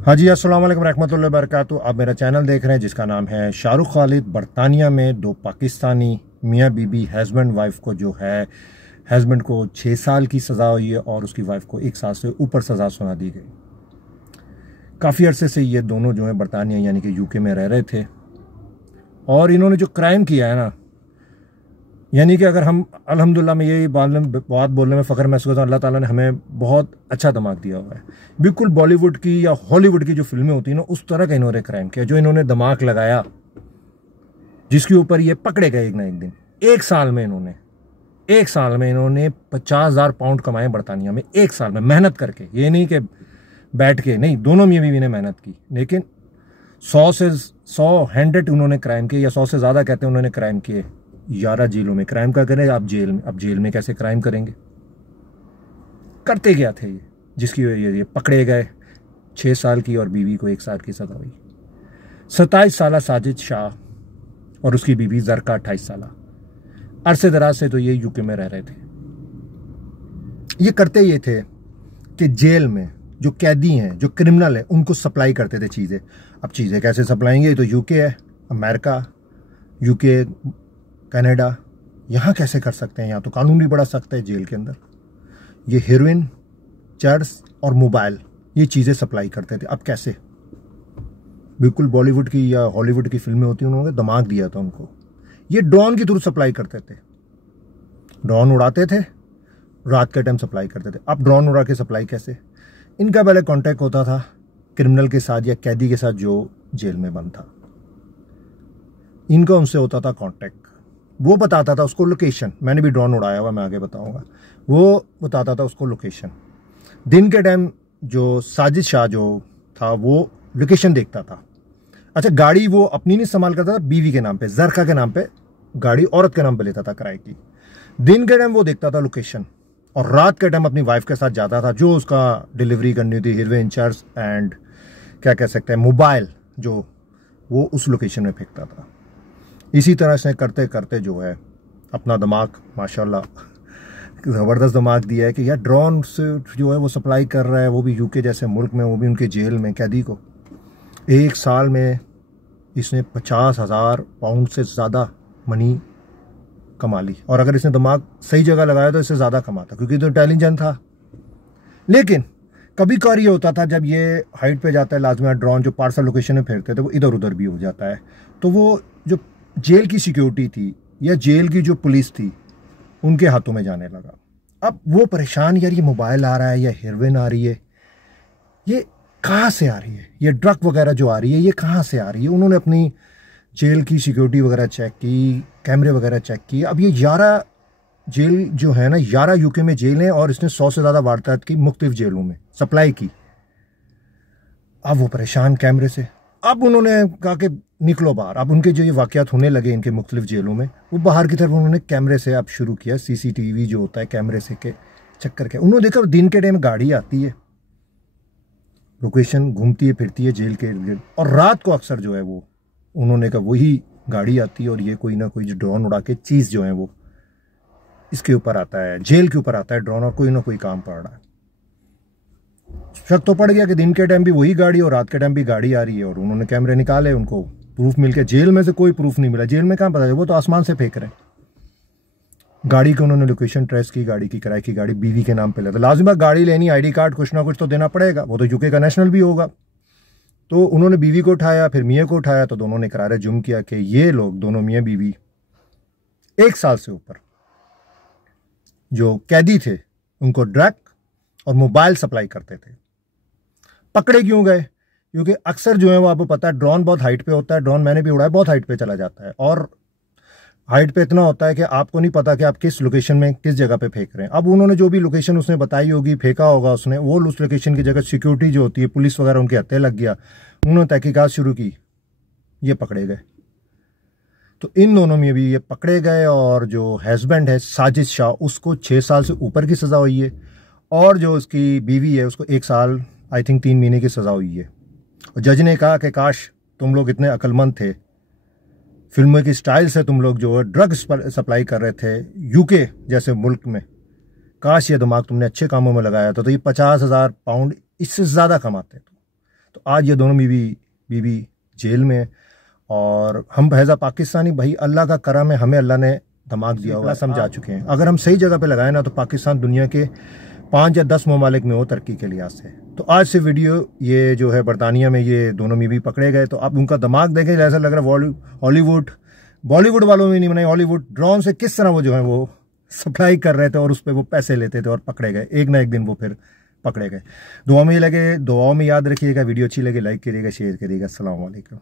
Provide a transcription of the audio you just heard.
हाँ जी, अस्सलाम वालेकुम रहमतुल्लाहि व बरकातहू। आप मेरा चैनल देख रहे हैं जिसका नाम है शाहरुख खालिद। बरतानिया में दो पाकिस्तानी मियाँ बीबी हस्बैंड वाइफ को जो है, हस्बैंड को 6 साल की सज़ा हुई है और उसकी वाइफ को 1 साल से ऊपर सज़ा सुना दी गई। काफ़ी अरसे से ये दोनों जो है बरतानिया यानी कि यूके में रह रहे थे और इन्होंने जो क्राइम किया है ना, यानी कि अगर हम अल्हम्दुलिल्लाह में यही बात बोलने में फ़ख्र महसूस करता हूँ, अल्लाह ताला ने हमें बहुत अच्छा दिमाग दिया हुआ है। बिल्कुल बॉलीवुड की या हॉलीवुड की जो फिल्में होती हैं ना, उस तरह का इन्होंने क्राइम किया, जो इन्होंने दिमाग लगाया, जिसके ऊपर ये पकड़े गए एक ना एक दिन। 1 साल में इन्होंने 50,000 पाउंड कमाए बरतानिया में, 1 साल में मेहनत करके। ये नहीं कि बैठ के, नहीं, दोनों मियाँ बीवी ने मेहनत की, लेकिन 100 उन्होंने क्राइम किए, या 100 से ज़्यादा कहते हैं उन्होंने क्राइम किए। 11 जेलों में क्राइम का करें, आप जेल में, अब जेल में कैसे क्राइम करेंगे? करते क्या थे ये, जिसकी वजह ये पकड़े गए। 6 साल की और बीवी को 1 साल की सजा हुई। 27 साल साजिद शाह और उसकी बीवी जरका 28 साल। अरसे दराज से तो ये यूके में रह रहे थे। ये करते ये थे कि जेल में जो कैदी हैं, जो क्रिमिनल हैं, उनको सप्लाई करते थे चीज़ें। अब चीज़ें कैसे सप्लाएंगे? तो यूके है, अमेरिका, यूके, कनाडा, यहाँ कैसे कर सकते हैं? यहाँ तो कानून भी बड़ा सख्त है जेल के अंदर। ये हेरोइन, चर्स और मोबाइल, ये चीज़ें सप्लाई करते थे। अब कैसे? बिल्कुल बॉलीवुड की या हॉलीवुड की फिल्में होती हैं, उन्होंने दिमाग दिया था उनको। ये ड्रोन के थ्रू सप्लाई करते थे, ड्रोन उड़ाते थे, रात के टाइम सप्लाई करते थे। अब ड्रोन उड़ा के सप्लाई कैसे? इनका पहले कांटेक्ट होता था क्रिमिनल के साथ या कैदी के साथ जो जेल में बंद था, इनका उनसे होता था कांटेक्ट। वो बताता था उसको लोकेशन, मैंने भी ड्रोन उड़ाया हुआ, मैं आगे बताऊंगा। वो बताता था उसको लोकेशन। दिन के टाइम जो साजिद शाह जो था वो लोकेशन देखता था। अच्छा, गाड़ी वो अपनी नहीं इस्तेमाल करता था, बीवी के नाम पे, जरका के नाम पे गाड़ी औरत के नाम पे लेता था किराए की। दिन के टाइम वो देखता था लोकेशन, और रात के टाइम अपनी वाइफ के साथ जाता था, जो उसका डिलीवरी करनी थी, हीरोइन, चर्स एंड क्या कह सकते हैं, मोबाइल, जो वो उस लोकेशन में फेंकता था। इसी तरह से करते करते जो है अपना दिमाग, माशाल्लाह ज़बरदस्त दिमाग दिया है कि यार ड्रोन से जो है वो सप्लाई कर रहा है, वो भी यूके जैसे मुल्क में, वो भी उनके जेल में कैदी को। 1 साल में इसने 50,000 पाउंड से ज़्यादा मनी कमा ली। और अगर इसने दिमाग सही जगह लगाया तो इससे ज़्यादा कमाता, क्योंकि तो इंटेलिजेंट था। लेकिन कभी कभार ये होता था, जब ये हाइट पे जाता है, लाजमी ड्रोन जो पार्सल लोकेशन में फेरते थे, वो इधर उधर भी हो जाता है। तो वो जो जेल की सिक्योरिटी थी या जेल की जो पुलिस थी, उनके हाथों में जाने लगा। अब वो परेशान, यार ये मोबाइल आ रहा है या हेरोइन आ रही है, ये कहाँ से आ रही है, ये ड्रग वगैरह जो आ रही है, ये कहाँ से आ रही है? उन्होंने अपनी जेल की सिक्योरिटी वगैरह चेक की, कैमरे वगैरह चेक किए। अब ये 11 जेल जो है ना, 11 यूके में जेल हैं, और इसने 100 से ज़्यादा वारदात की मुख्तलिफ जेलों में सप्लाई की। अब वो परेशान कैमरे से। अब उन्होंने कहा कि निकलो बाहर। अब उनके जो ये वाक़यात होने लगे इनके मुख्तलिफ जेलों में, वो बाहर की तरफ उन्होंने कैमरे से अब शुरू किया, सीसीटीवी जो होता है कैमरे से के चक्कर के। उन्होंने देखा दिन के टाइम गाड़ी आती है, लोकेशन घूमती है फिरती है जेल के इर्द गिर्द, और रात को अक्सर जो है वो उन्होंने कहा वही गाड़ी आती है, और ये कोई ना कोई जो ड्रोन उड़ा के चीज़ जो है वो इसके ऊपर आता है, जेल के ऊपर आता है ड्रोन, और कोई ना कोई काम पड़ रहा है। शक तो पड़ गया कि दिन के टाइम भी वही गाड़ी और रात के टाइम भी गाड़ी आ रही है, और उन्होंने कैमरे निकाले, उनको प्रूफ मिल गया। जेल में से कोई प्रूफ नहीं मिला, जेल में कहाँ पता है, वो तो आसमान से फेंक रहे हैं। गाड़ी की उन्होंने लोकेशन ट्रेस की, गाड़ी की किराए की गाड़ी बीवी के नाम पे लेता। लाजिमा गाड़ी लेनी, आईडी कार्ड कुछ ना कुछ तो देना पड़ेगा, वो तो यूके का नेशनल भी होगा। तो उन्होंने बीवी को उठाया, फिर मियाँ को उठाया, तो दोनों ने करारे जुर्म किया कि ये लोग दोनों मियाँ बीवी 1 साल से ऊपर जो कैदी थे, उनको ड्रग और मोबाइल सप्लाई करते थे। पकड़े क्यों गए? क्योंकि अक्सर जो है वो आपको पता है, ड्रोन बहुत हाइट पे होता है, ड्रोन मैंने भी उड़ाया, बहुत हाइट पे चला जाता है, और हाइट पे इतना होता है कि आपको नहीं पता कि आप किस लोकेशन में, किस जगह पे फेंक रहे हैं। अब उन्होंने जो भी लोकेशन उसने बताई होगी, फेंका होगा उसने, वो उस लोकेशन की जगह सिक्योरिटी जो होती है, पुलिस वगैरह, उनके हत्थे लग गया। उन्होंने तहकीकात शुरू की, ये पकड़े गए। तो इन दोनों में भी ये पकड़े गए, और जो हस्बैंड है साजिद शाह, उसको 6 साल से ऊपर की सज़ा हुई है, और जो उसकी बीवी है उसको 1 साल, आई थिंक 3 महीने की सज़ा हुई है। और जज ने कहा कि काश तुम लोग इतने अक्लमंद थे, फिल्मों की स्टाइल से तुम लोग जो ड्रग्स सप्लाई कर रहे थे यूके जैसे मुल्क में, काश ये दिमाग तुमने अच्छे कामों में लगाया था, तो ये 50,000 पाउंड इससे ज़्यादा कमाते। तो आज ये दोनों बीवी जेल में। और हम हैज़ा पाकिस्तानी भाई, अल्लाह का करम है, हमें अल्लाह ने दिमाग दिया हुआ, समझा चुके हैं। अगर हम सही जगह पे लगाए ना तो पाकिस्तान दुनिया के 5 या 10 ममालिक में हो तरक्की के लिहाज से। तो आज से वीडियो ये जो है बरतानिया में ये दोनों बीवी पकड़े गए, तो आप उनका दिमाग देखें, ऐसा लग रहा है हॉलीवुड बॉलीवुड वालों में नहीं बनाई, हॉलीवुड ड्रोन से किस तरह वो जो है वो सप्लाई कर रहे थे और उस पर वो पैसे लेते थे और पकड़े गए। एक ना एक दिन वो फिर पकड़े गए। दुआ में याद रखिएगा। वीडियो अच्छी लगे लाइक करिएगा, शेयर करिएगा। अस्सलाम वालेकुम।